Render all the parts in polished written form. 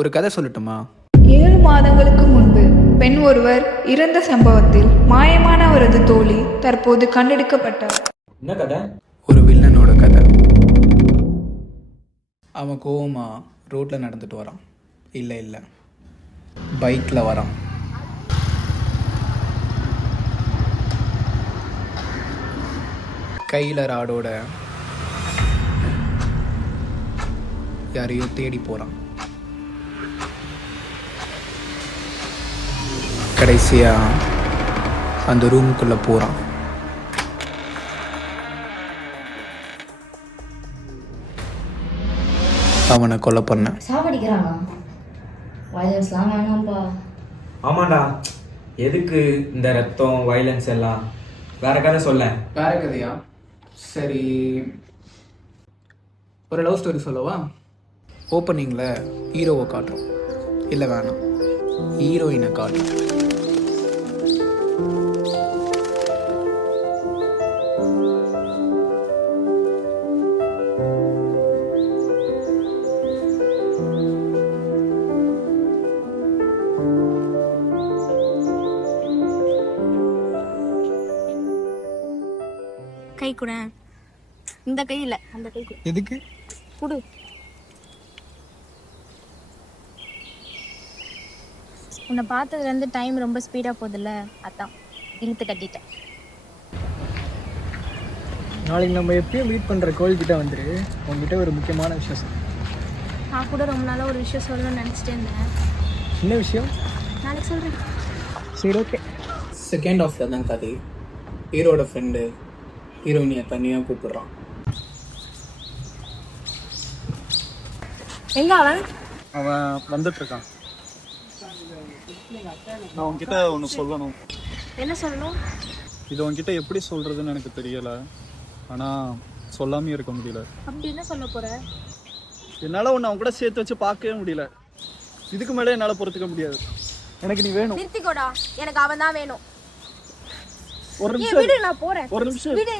ஒரு கதை சொல்லட்டுமா? 7 மாதங்களுக்கு முன்பு பெண் ஒருவர் இறந்த சம்பவத்தில் மாயமான அவரது தோழி தற்போது கண்டெடுக்கப்பட்டார். என்ன கதை? ஒரு வில்லனோட கதை. அவன் கோவமா ரோட்டில் நடந்துட்டு வரான். இல்லை பைக்கில் வரான். கையில் ராடோட யாரையோ தேடி போகிறான். கடைசியாக அந்த ரூமுக்குள்ளே போகிறான். அவனை கொலை பண்ண. சாவடிக்கிறானா? வயலன்ஸ்லாம் வேணாம்ப்பா. ஆமாண்டா, எதுக்கு இந்த ரத்தம் வயலன்ஸ் எல்லாம்? வேற கதை சொல்ல. வேற கதையா? சரி, ஒரு லவ் ஸ்டோரி சொல்லவா? ஓப்பனிங்கில் ஹீரோவை காட்டுறோம். இல்லை வேணாம், ஹீரோயினை காட்டுறோம். கை கூட. இந்த கை இல்ல, அந்த கை கொடு. எதுக்கு குடு. உன்னை பார்த்ததுலேருந்து டைம் ரொம்ப ஸ்பீடாக போகுதுல்ல, அதான் இழுத்து கட்டிட்டேன். நாளைக்கு நம்ம எப்பயும் மீட் பண்ணுற கோயில்கிட்ட வந்துரு. உங்ககிட்ட ஒரு முக்கியமான விஷயம் சொல்லு. நான் கூட ரொம்ப நாளாக ஒரு விஷயம் சொல்லணும்னு நினச்சிட்டே இருந்தேன். என்ன விஷயம்? நாளைக்கு சொல்கிறேன். சரி, ஓகே. செகண்ட் ஆஃப்ல தான் கதை. ஹீரோட ஃப்ரெண்டு ஹீரோயினியை தனியாக கூப்பிடுறான். எங்க அவன்? அவன் வந்துட்டு இருக்கான். நான் உன்கிட்ட ஒன்று சொல்லணும். என்ன சொல்லணும்? இது உன்கிட்ட எப்படி சொல்கிறதுன்னு எனக்கு தெரியலை, ஆனால் சொல்லாமே இருக்க முடியல. அப்படி என்ன சொல்ல போற? என்னால் உன்னை அவன் கூட சேர்த்து வச்சு பார்க்கவே முடியல. இதுக்கு மேலே என்னால் பொறுத்துக்க முடியாது. எனக்கு நீ வேணும். நிறுத்திக்கோடா, எனக்கு அவன் தான் வேணும். ஒரு ஏய், நிமிஷம் விடு, நான் போறேன். ஒரு நிமிஷம் விடு.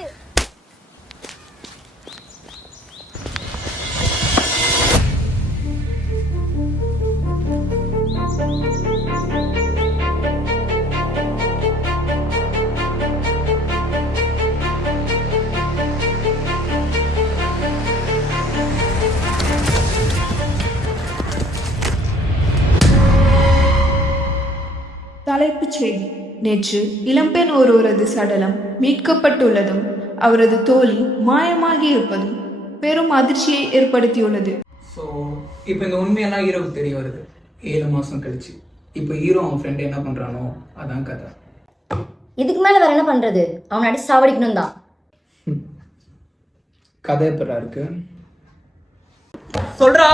தலைப்புச் செய்தி: நேற்று இளம்பெண் ஒருவரது சடலம் மீட்கப்பட்டுள்ளதும் அவரது தோழி மாயமாகி இருப்பதும் பெரும் அதிர்ச்சியை ஏற்படுத்தியுள்ளது. ஸோ இப்போ இந்த உண்மையெல்லாம் ஹீரோவுக்கு தெரிய வருது 7 மாதம் கழிச்சு. இப்போ ஹீரோ அவன் ஃப்ரெண்டு என்ன பண்ணுறானோ அதான் கதை. இதுக்கு மேலே வேற என்ன பண்ணுறது? அவனை அடிச்சு சாவடிக்கணும் தான். கதை எப்படா இருக்கு? சொல்றா.